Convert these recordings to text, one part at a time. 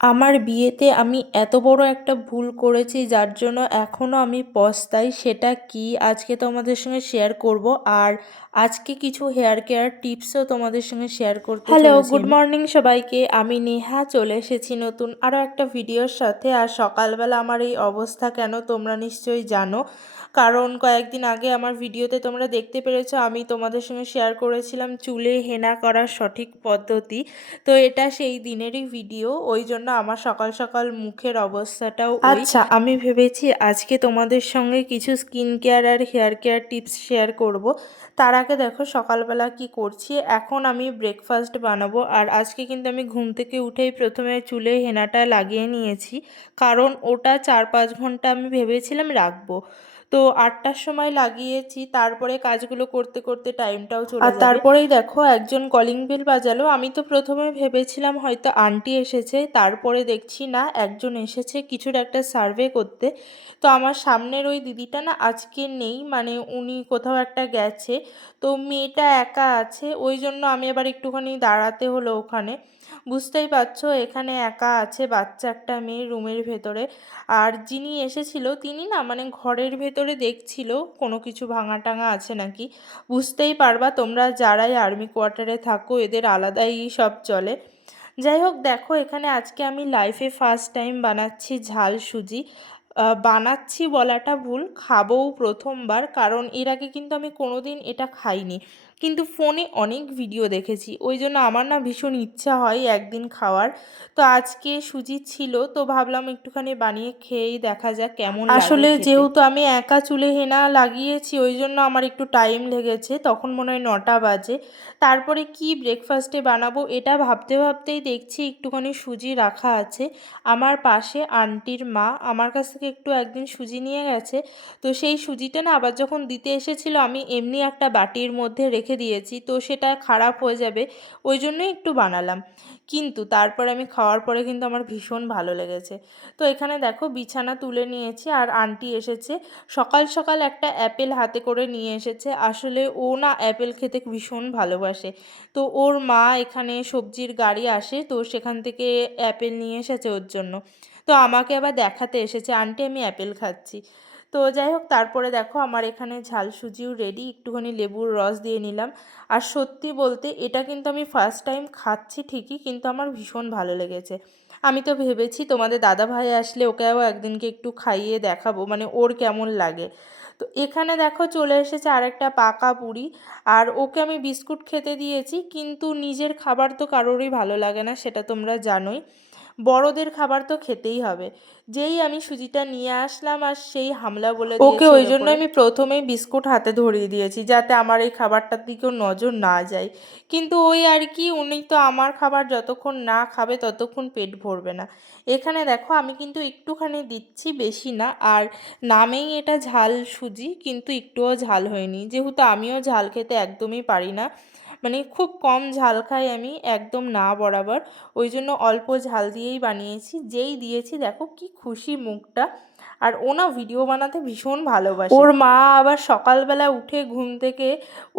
আমার বিয়েতে আমি এত বড় একটা ভুল করেছি যার জন্য এখনও আমি পস্তাই সেটা কি? আজকে তোমাদের সঙ্গে শেয়ার করব। আর আজকে কিছু হেয়ার কেয়ার টিপসও তোমাদের সঙ্গে শেয়ার করতে হ্যালো গুড মর্নিং সবাইকে। আমি নেহা চলে এসেছি নতুন আরও একটা ভিডিওর সাথে। আর সকালবেলা আমার এই অবস্থা কেন তোমরা নিশ্চয়ই জানো। কারণ কয়েকদিন আগে আমার ভিডিওতে তোমরা দেখতে পেরেছ, আমি তোমাদের সঙ্গে শেয়ার করেছিলাম চুলে হেনা করার সঠিক পদ্ধতি। তো এটা সেই দিনেরই ভিডিও ওই জন্য আমার সকাল সকাল মুখের অবস্থাটাও আচ্ছা আমি ভেবেছি আজকে তোমাদের সঙ্গে কিছু স্কিন কেয়ার আর হেয়ার কেয়ার টিপস শেয়ার করব। তার আগে দেখো সকালবেলা কি করছি, এখন আমি ব্রেকফাস্ট বানাবো। আর আজকে কিন্তু আমি ঘুম থেকে উঠেই প্রথমে চুলে হেনাটা লাগিয়ে নিয়েছি, কারণ ওটা চার পাঁচ ঘণ্টা আমি ভেবেছিলাম রাখব। তো আটটার সময় লাগিয়েছি তারপরে কাজগুলো করতে করতে টাইমটাও চলে আর তারপরেই দেখো একজন কলিং বেল বাজালো। আমি তো প্রথমে ভেবেছিলাম হয়তো আন্টি এসেছে তারপরে দেখছি না একজন এসেছে কিছুর একটা সার্ভে করতে। তো আমার সামনের ওই দিদিটা না আজকে নেই মানে উনি কোথাও একটা গেছে। তো মেয়েটা একা আছে ওই জন্য আমি আবার একটুখানি দাঁড়াতে হলো ওখানে। বুঝতেই পারছ, এখানে একা আছে বাচ্চা একটা মেয়ে রুমের ভেতরে। আর যিনি এসেছিল, তিনি না মানে ঘরের ভেতরে দেখছিল, কোনো কিছু ভাঙা টাঙা আছে নাকি? বুঝতেই পারবা, তোমরা যারাই আর্মি কোয়ার্টারে থাকো, এদের আলাদাই সব চলে। যাই হোক, দেখো, এখানে আজকে আমি লাইফে ফার্স্ট টাইম বানাচ্ছি ঝাল সুজি। বানাচ্ছি বলাটা ভুল খাবও প্রথমবার, কারণ এর আগে কিন্তু আমি কোনোদিন এটা খাইনি। কিন্তু ফোনে অনেক ভিডিও দেখেছি। ওই জন্য আমার না ভীষণ ইচ্ছা হয় একদিন খাওয়ার। তো আজকে সুজি ছিল তো ভাবলাম একটুখানি বানিয়ে খেয়েই দেখা যাক কেমন আসলে যেহেতু আমি একা চুলে হেনা লাগিয়েছি ওই জন্য আমার একটু টাইম লেগেছে। তখন মনে হয় নটা বাজে। তারপরে কি ব্রেকফাস্টে বানাবো এটা ভাবতে ভাবতেই দেখছি একটুখানি সুজি রাখা আছে। আমার পাশে আন্টির মা আমার কাছ থেকে একটু একদিন সুজি নিয়ে গেছে। তো সেই সুজিটা না আবার যখন দিতে এসেছিল আমি এমনি একটা বাটির মধ্যে রেখে দিয়েছি, তো সেটা খারাপ হয়ে যাবে। ওই জন্যই একটু বানালাম। কিন্তু তারপরে আমি খাওয়ার পরে কিন্তু আমার ভীষণ ভালো লেগেছে। তো এখানে দেখো বিছানা তুলে নিয়েছি আর আন্টি এসেছে। সকাল সকাল একটা অ্যাপেল হাতে করে নিয়ে এসেছে। আসলে ও না অ্যাপেল খেতে ভীষণ ভালোবাসে। তো ওর মা এখানে সবজির গাড়ি আসে, তো সেখান থেকে অ্যাপেল নিয়ে এসেছে ওর জন্য। তো আমাকে আবার দেখাতে এসেছে, আন্টি আমি অ্যাপেল খাচ্ছি। তো যাই হোক, তারপরে দেখো আমার এখানে ঝাল সুজিও রেডি একটুখানি লেবুর রস দিয়ে নিলাম। আর সত্যি বলতে এটা কিন্তু আমি ফার্স্ট টাইম খাচ্ছি ঠিকই, কিন্তু আমার ভীষণ ভালো লেগেছে। আমি তো ভেবেছি তোমাদের দাদা ভাই আসলে ওকেও একদিনকে একটু খাইয়ে দেখাবো মানে ওর কেমন লাগে। তো এখানে দেখো চলে এসেছে আরেকটা পাকা পুরি, আর ওকে আমি বিস্কুট খেতে দিয়েছি, কিন্তু নিজের খাবার তো কারোরই ভালো লাগে না, সেটা তোমরা জানোই। বড়দের খাবার তো খেতেই হবে। যেই আমি সুজিটা নিয়ে আসলাম আর সেই হামলা বলে ওকে ওই জন্য আমি প্রথমেই বিস্কুট হাতে ধরিয়ে দিয়েছি যাতে আমার এই খাবারটার দিকেও নজর না যায়। কিন্তু ওই আর কি উনি তো আমার খাবার যতক্ষণ না খাবে ততক্ষণ পেট ভরবে না। এখানে দেখো আমি কিন্তু একটুখানি দিচ্ছি বেশি না। আর নামেই এটা ঝাল সুজি কিন্তু একটুও ঝাল হয়নি। যেহেতু আমিও ঝাল খেতে একদমই পারি না। মানে খুব কম ঝাল খাই আমি একদম না বরাবর। ওই জন্য অল্প ঝাল দিয়েই বানিয়েছি। যেই দিয়েছি দেখো কি খুশি মুখটা। আর ও না ভিডিও বানাতে ভীষণ ভালোবাসে। ওর মা আবার সকালবেলা উঠে ঘুম থেকে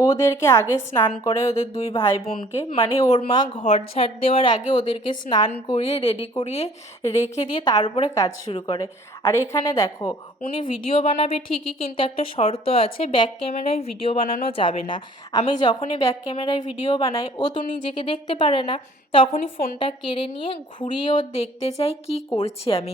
ওদেরকে আগে স্নান করে ওদের দুই ভাই বোনকে মানে ওর মা ঘর ঝাড় দেওয়ার আগে ওদেরকে স্নান করিয়ে রেডি করিয়ে রেখে দিয়ে তারপরে কাজ শুরু করে। আর এখানে দেখো, উনি ভিডিও বানাবে ঠিকই, কিন্তু একটা শর্ত আছে ব্যাক ক্যামেরায় ভিডিও বানানো যাবে না। আমি যখনই ব্যাক ক্যামেরায় ভিডিও বানাই, ও তো নিজেকে দেখতে পারে না। তখনই ফোনটা কেড়ে নিয়ে ঘুরিয়ে ও দেখতে চাই কি করছি আমি।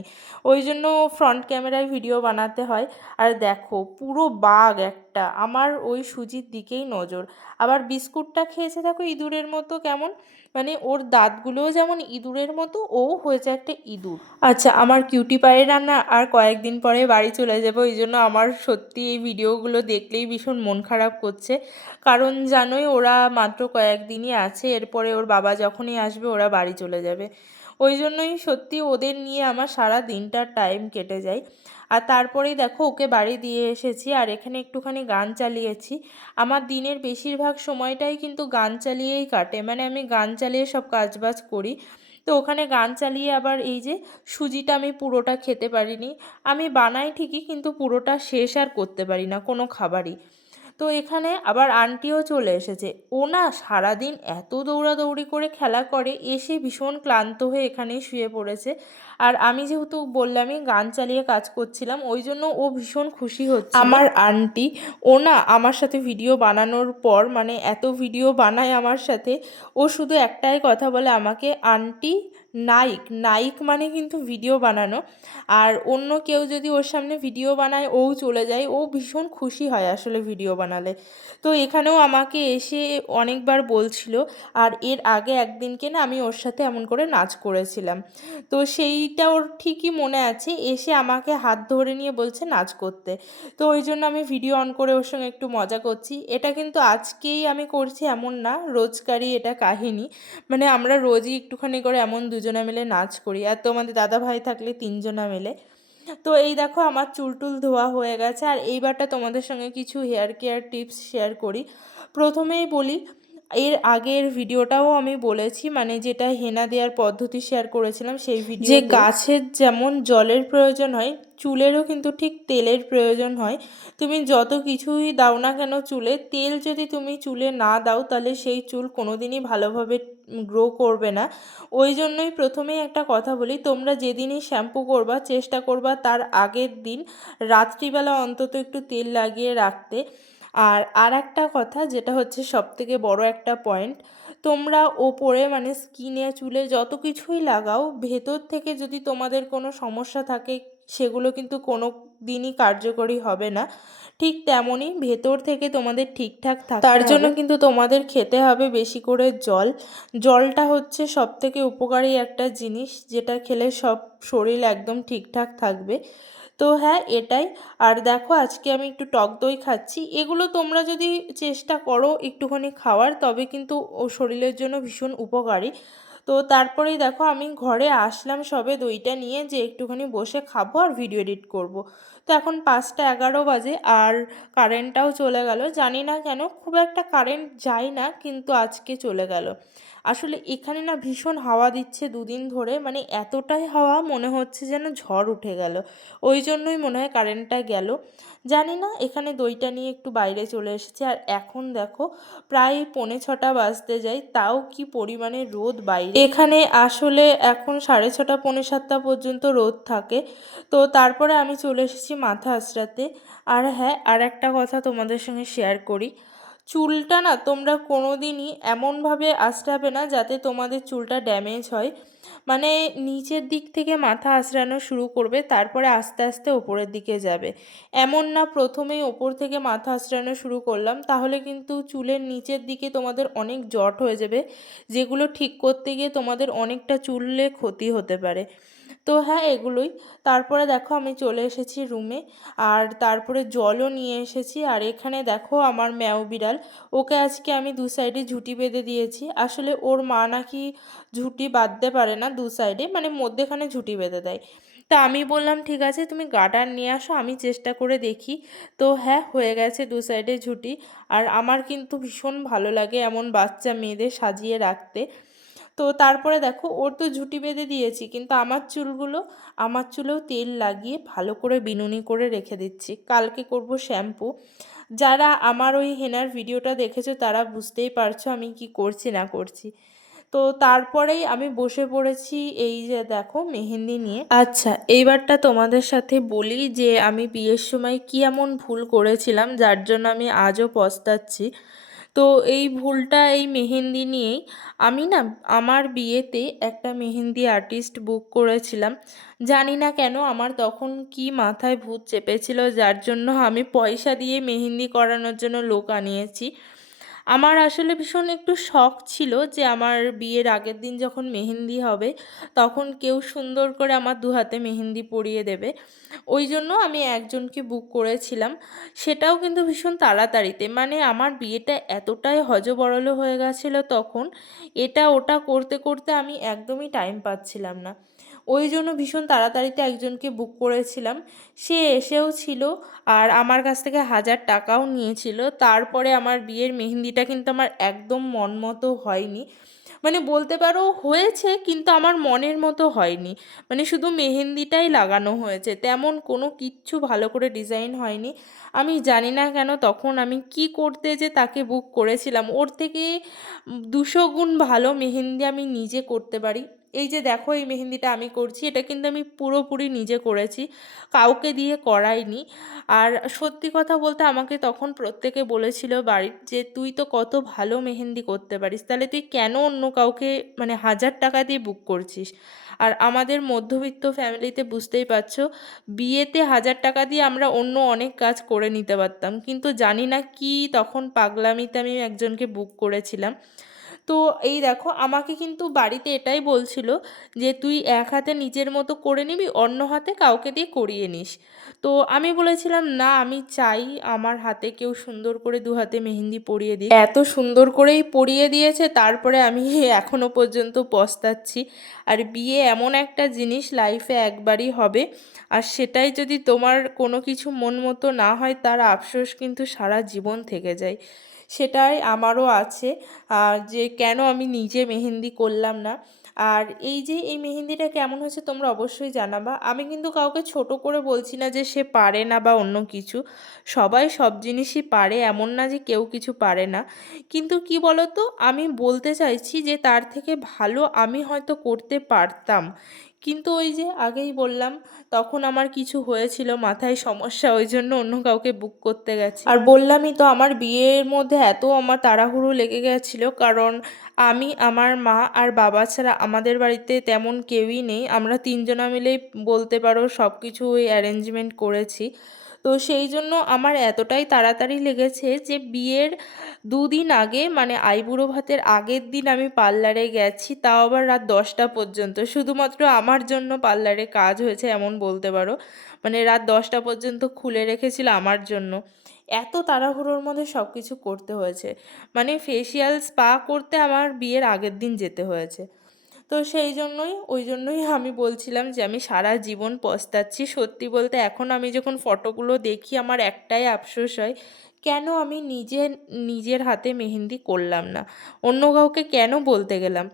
ওই জন্য ফ্রন্ট ক্যামেরায় ভিডিও বানাতে হয়। আর দেখো, পুরো বাঘ একটা, আমার ওই সুজির দিকেই নজর। আবার বিস্কুটটা খেয়েছে, দেখো ইঁদুরের মতো কেমন? মানে ওর দাঁতগুলোও যেমন ইঁদুরের মতো ও হয়েছে একটা ইঁদুর। আচ্ছা আমার কিউটি পায়ের রান্না আর কয়েকদিন পরে বাড়ি চলে যাব ওই জন্য আমার সত্যি এই ভিডিওগুলো দেখলেই ভীষণ মন খারাপ করছে। কারণ জানোই ওরা মাত্র কয়েকদিনই আছে, এরপরে ওর বাবা যখনই আসবে ওরা বাড়ি চলে যাবে। ওই জন্যই সত্যি ওদের নিয়ে আমার সারা দিনটা টাইম কেটে যায়। আর তারপরেই দেখো ওকে বাড়ি দিয়ে এসেছি আর এখানে একটুখানি গান চালিয়েছি। আমার দিনের বেশিরভাগ সময়টাই কিন্তু গান চালিয়েই কাটে মানে আমি গান চালিয়ে সব কাজবাজ করি। তো ওখানে গান চালিয়ে আবার এই যে সুজিটা আমি পুরোটা খেতে পারিনি। আমি বানাই ঠিকই কিন্তু পুরোটা শেষ আর করতে পারি না কোনো খাবারই। তো এখানে আবার আন্টিও চলে এসেছে। ও না সারাদিন এত দৌড়াদৌড়ি করে খেলা করে, এসে ভীষণ ক্লান্ত হয়ে এখানেই শুয়ে পড়েছে। আর আমি যেহেতু বললামই গান চালিয়ে কাজ করছিলাম, ওই জন্য ও ভীষণ খুশি হচ্ছে। আমার আন্টি, ও না আমার সাথে ভিডিও বানানোর পর মানে এত ভিডিও বানায় আমার সাথে, ও শুধু একটাই কথা বলে আমাকে, আন্টি নাইক নাইক মানে কিন্তু ভিডিও বানানো। আর অন্য কেউ যদি ওর সামনে ভিডিও বানায় ও চলে যায়। ও ভীষণ খুশি হয় আসলে ভিডিও বানালে। তো এখানেও আমাকে এসে অনেকবার বলছিল, আর এর আগে একদিনকে না আমি ওর সাথে এমন করে নাচ করেছিলাম। তো সেইটা ওর ঠিকই মনে আছে। এসে আমাকে হাত ধরে নিয়ে বলছে, নাচ করতে। তো ওই জন্য আমি ভিডিও অন করে ওর সঙ্গে একটু মজা করছি। এটা কিন্তু আজকেই আমি করছি এমন না, রোজকারই এটা কাহিনী। মানে আমরা রোজই একটুখানি করে এমন দুজনে মিলে নাচ করি। আর তোমাদের দাদা ভাই থাকলে তিনজনা মিলে। তো এই দেখো আমার চুল টুল ধোয়া হয়ে গেছে। আর এইবারটা তোমাদের সঙ্গে কিছু হেয়ার কেয়ার টিপস শেয়ার করি। প্রথমেই বলি এর আগের ভিডিওটাও আমি বলেছি মানে যেটা হেনা দেওয়ার পদ্ধতি শেয়ার করেছিলাম সেই ভিডিও যে গাছের যেমন জলের প্রয়োজন হয় চুলেরও কিন্তু ঠিক তেলের প্রয়োজন হয়। তুমি যত কিছুই দাও না কেন চুলে তেল যদি তুমি চুলে না দাও তাহলে সেই চুল কোনোদিনই ভালোভাবে গ্রো করবে না। ওই জন্যই প্রথমেই একটা কথা বলি তোমরা যেদিনই শ্যাম্পু করবা চেষ্টা করবা তার আগের দিন রাত্রিবেলা অন্তত একটু তেল লাগিয়ে রাখতে। আর আর একটা কথা যেটা হচ্ছে সবথেকে বড় একটা পয়েন্ট তোমরা ওপরে মানে স্কিনে চুলে যত কিছুই লাগাও ভেতর থেকে যদি তোমাদের কোনো সমস্যা থাকে সেগুলো কিন্তু কোনো দিনই কার্যকরী হবে না। ঠিক তেমনই ভেতর থেকে তোমাদের ঠিকঠাক থাকে তার জন্য কিন্তু তোমাদের খেতে হবে বেশি করে জল। জলটা হচ্ছে সব থেকে উপকারী একটা জিনিস যেটা খেলে সব শরীর একদম ঠিকঠাক থাকবে। তো হ্যাঁ এটাই। আর দেখো, আজকে আমি একটু টক দই খাচ্ছি। এগুলো তোমরা যদি চেষ্টা করো একটুখানি খাওয়ার, তবে কিন্তু ও শরীরের জন্য ভীষণ উপকারী। তো তারপরেই দেখো, আমি ঘরে আসলাম সবে দইটা নিয়ে, যে একটুখানি বসে খাব আর ভিডিও এডিট করব। তো এখন পাঁচটা এগারো বাজে, আর কারেন্টটাও চলে গেল। জানি না কেন, খুব একটা কারেন্ট যায় না, কিন্তু আজকে চলে গেল। আসলে এখানে না ভীষণ হাওয়া দিচ্ছে দুদিন ধরে মানে এতটাই হাওয়া মনে হচ্ছে যেন ঝড় উঠে গেল। ওই জন্যই মনে হয় কারেন্টটা গেল। জানি না, এখানে দইটা নিয়ে একটু বাইরে চলে এসেছে। আর এখন দেখো, প্রায় পৌনে ছটা বাজতে যায়, তাও কি পরিমাণে রোদ বাইরে। এখানে আসলে এখন সাড়ে ছটা, পৌনে সাতটা পর্যন্ত রোদ থাকে। তো তারপরে আমি চলে এসেছি মাথা আশ্রাতে আর হ্যাঁ আর একটা কথা তোমাদের সঙ্গে শেয়ার করি। চুলটা না তোমরা কোনো দিনই এমনভাবে আঁচড়াবে না যাতে তোমাদের চুলটা ড্যামেজ হয়। মানে নিচের দিক থেকে মাথা আঁচড়ানো শুরু করবে, তারপরে আস্তে আস্তে ওপরের দিকে যাবে। এমন না প্রথমেই ওপর থেকে মাথা আঁচড়ানো শুরু করলাম, তাহলে কিন্তু চুলের নিচের দিকে তোমাদের অনেক জট হয়ে যাবে, যেগুলো ঠিক করতে গিয়ে তোমাদের অনেকটা চুলে ক্ষতি হতে পারে। তো হ্যাঁ এগুলোই। তারপরে দেখো আমি চলে এসেছি রুমে আর তারপরে জলও নিয়ে এসেছি। আর এখানে দেখো আমার ম্যাও বিড়াল। ওকে আজকে আমি দু সাইডে ঝুঁটি বেঁধে দিয়েছি। আসলে ওর মা নাকি ঝুঁটি বাঁধতে পারে না দু সাইডে মানে মধ্যেখানে ঝুঁটি বেঁধে দেয়। তা আমি বললাম, ঠিক আছে, তুমি গার্ডার নিয়ে আসো, আমি চেষ্টা করে দেখি। তো হ্যাঁ হয়ে গেছে দু সাইডে ঝুঁটি। আর আমার কিন্তু ভীষণ ভালো লাগে এমন বাচ্চা মেয়েদের সাজিয়ে রাখতে। তো তারপরে দেখো, ওর তো ঝুঁটি বেঁধে দিয়েছি, কিন্তু আমার চুলগুলো, আমার চুলেও তেল লাগিয়ে ভালো করে বিনুনি করে রেখে দিচ্ছি। কালকে করব শ্যাম্পু। যারা আমার ওই হেনার ভিডিওটা দেখেছ, তারা বুঝতেই পারছ আমি কি করছি না করছি। তো তারপরেই আমি বসে পড়েছি এই যে দেখো, মেহেন্দি নিয়ে। আচ্ছা এইবারটা তোমাদের সাথে বলি যে আমি বিয়ের সময় কি এমন ভুল করেছিলাম, যার জন্য আমি আজও পস্তাচ্ছি। তো এই ভুলটা, এই মেহেন্দি নিয়েই আমি না আমার বিয়েতে একটা মেহেন্দি আর্টিস্ট বুক করেছিলাম। জানি না কেন আমার তখন কি মাথায় ভূত চেপেছিল, যার জন্য আমি পয়সা দিয়ে মেহেন্দি করানোর জন্য লোক আনিয়েছি। আমার আসলে ভীষণ একটু শখ ছিল যে আমার বিয়ের আগের দিন যখন মেহেন্দি হবে, তখন কেউ সুন্দর করে আমার দু হাতে মেহেন্দি পরিয়ে দেবে। ওই জন্য আমি একজনকে বুক করেছিলাম। সেটাও কিন্তু ভীষণ তাড়াতাড়িতে। মানে আমার বিয়েটা এতটাই হজবরল হয়ে গেছিল তখন, এটা ওটা করতে করতে আমি একদমই টাইম পাচ্ছিলাম না। ওই জন্য ভীষণ তাড়াতাড়িতে একজনকে বুক করেছিলাম। সে এসেও ছিল আর আমার কাছ থেকে হাজার টাকাও নিয়েছিল। তারপরে আমার বিয়ের মেহেন্দিটা কিন্তু আমার একদম মন মতো হয়নি। মানে বলতে পারো হয়েছে কিন্তু আমার মনের মতো হয়নি। মানে শুধু মেহেন্দিটাই লাগানো হয়েছে। তেমন কোনো কিচ্ছু ভালো করে ডিজাইন হয়নি। আমি জানি না কেন তখন আমি কি করতে যে তাকে বুক করেছিলাম। ওর থেকে দুশো গুণ ভালো মেহেন্দি আমি নিজে করতে পারি। এই যে দেখো এই মেহেন্দিটা আমি করছি, এটা কিন্তু আমি পুরোপুরি নিজে করেছি, কাউকে দিয়ে করাইনি। আর সত্যি কথা বলতে আমাকে তখন প্রত্যেকে বলেছিল বাড়ির যে, তুই তো কত ভালো মেহেন্দি করতে পারিস, তাহলে তুই কেন অন্য কাউকে মানে হাজার টাকা দিয়ে বুক করছিস? আর আমাদের মধ্যবিত্ত ফ্যামিলিতে বুঝতেই পারছ, বিয়েতে হাজার টাকা দিয়ে আমরা অন্য অনেক কাজ করে নিতে পারতাম। কিন্তু জানি না কি তখন পাগলামিতে আমি একজনকে বুক করেছিলাম। তো এই দেখো, আমাকে কিন্তু বাড়িতে এটাই বলছিল যে, তুই এক হাতে নিজের মতো করে নিবি, অন্য হাতে কাউকে দিয়ে করিয়ে নিস। তো আমি বলেছিলাম, না, আমি চাই আমার হাতে কেউ সুন্দর করে দু হাতে মেহেন্দি পরিয়ে দিই এত সুন্দর করেই পরিয়ে দিয়েছে, তারপরে আমি এখনও পর্যন্ত পস্তাচ্ছি। আর বিয়ে এমন একটা জিনিস লাইফে একবারই হবে। আর সেটাই যদি তোমার কোনো কিছু মন মতো না হয়, তার আফসোস কিন্তু সারা জীবন থেকে যায়। সেটাই আমারও আছে। যে কেন আমি নিজে মেহেন্দি করলাম না? আর এই যে এই মেহেন্দিটা কেমন হয়েছে তোমরা অবশ্যই জানাবা। আমি কিন্তু কাউকে ছোট করে বলছি না যে সে পারে না বা অন্য কিছু। সবাই সব জিনিসই পারে, এমন না যে কেউ কিছু পারে না। কিন্তু কি বলতো? আমি বলতে চাইছি যে তার থেকে ভালো আমি হয়তো করতে পারতাম। কিন্তু ওই যে আগেই বললাম, তখন আমার কিছু হয়েছিল, মাথায় সমস্যা, ওই জন্য অন্য কাউকে বুক করতে গেছি। আর বললামই তো, আমার বিয়ের মধ্যে এত আমার তাড়াহুড়ো লেগে গেছিল, কারণ আমি, আমার মা আর বাবা ছাড়া আমাদের বাড়িতে তেমন কেউই নেই। আমরা তিনজনা মিলেই বলতে পারো সব কিছু ওই অ্যারেঞ্জমেন্ট করেছি। তো সেই জন্য আমার এতটাই তাড়াতাড়ি লেগেছে যে বিয়ের দুদিন আগে মানে আইবুড়ো ভাতের আগের দিন আমি পার্লারে গেছি, তাও আবার রাত দশটা পর্যন্ত। শুধুমাত্র আমার জন্য পার্লারে কাজ হয়েছে এমন বলতে পারো। মানে রাত দশটা পর্যন্ত খুলে রেখেছিল আমার জন্য। এত তাড়াহুড়োর মধ্যে সব কিছু করতে হয়েছে। মানে ফেসিয়াল স্পা করতে আমার বিয়ের আগের দিন যেতে হয়েছে। তো সেই জন্যই, ওই জন্যই আমি বলছিলাম যে আমি সারা জীবন পস্তাচ্ছি। সত্যি বলতে এখন আমি যখন ফটোগুলো দেখি আমার একটাই আফসোস হয়, কেন আমি নিজে, নিজের হাতে মেহেন্দি করলাম না? অন্য কাউকে কেন বলতে গেলাম?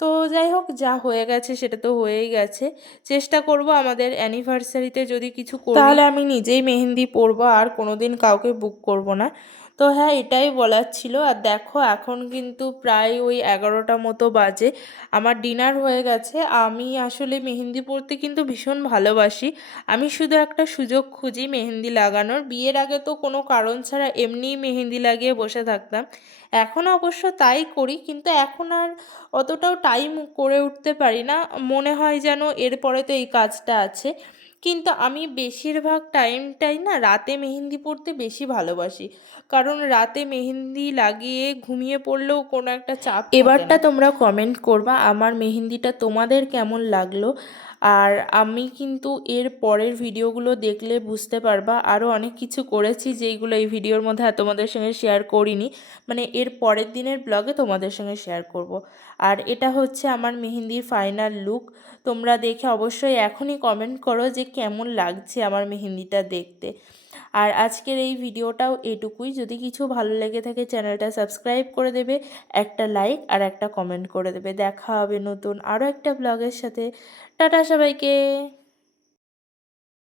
তো যাই হোক, যা হয়ে গেছে সেটা তো হয়েই গেছে। চেষ্টা করব আমাদের অ্যানিভার্সারিতে যদি কিছু তাহলে আমি নিজেই মেহেন্দি পরবো আর কোনোদিন কাউকে বুক করব না। তো হ্যাঁ এটাই বলার ছিল। আর দেখো, এখন কিন্তু প্রায় ওই এগারোটা মতো বাজে। আমার ডিনার হয়ে গেছে। আমি আসলে মেহেন্দি পরতে কিন্তু ভীষণ ভালোবাসি। আমি শুধু একটা সুযোগ খুঁজি মেহেন্দি লাগানোর। বিয়ের আগে তো কোনো কারণ ছাড়া এমনিই মেহেন্দি লাগিয়ে বসে থাকতাম। এখন অবশ্য তাই করি, কিন্তু এখন আর অতটাও টাইম করে উঠতে পারি না। মনে হয় যেন এরপরে তো এই কাজটা আছে। কিন্তু আমি বেশিরভাগ টাইমটাই না রাতে মেহেন্দি পড়তে বেশি ভালোবাসি। কারণ রাতে মেহেন্দি লাগিয়ে ঘুমিয়ে পড়লেও কোনো একটা চাপ এবারটা তোমরা কমেন্ট করবা আমার মেহেন্দিটা তোমাদের কেমন লাগল? আর আমি কিন্তু এর পরের ভিডিওগুলো দেখলে বুঝতে পারবা আরও অনেক কিছু করেছি যেইগুলো এই ভিডিওর মধ্যে তোমাদের সঙ্গে শেয়ার করিনি। মানে এর পরের দিনের ব্লগে তোমাদের সঙ্গে শেয়ার করব। আর এটা হচ্ছে আমার মেহেন্দির ফাইনাল লুক তোমরা দেখে অবশ্যই এখনই কমেন্ট করো যে কেমন লাগছে আমার মেহেন্দিটা দেখতে। আর আজকের এই ভিডিওটাও এটুকুই। যদি কিছু ভালো লেগে থাকে, চ্যানেলটা সাবস্ক্রাইব করে দেবে, একটা লাইক আর একটা কমেন্ট করে দেবে। দেখা হবে নতুন আরও একটা ব্লগের সাথে। টাটা সবাইকে।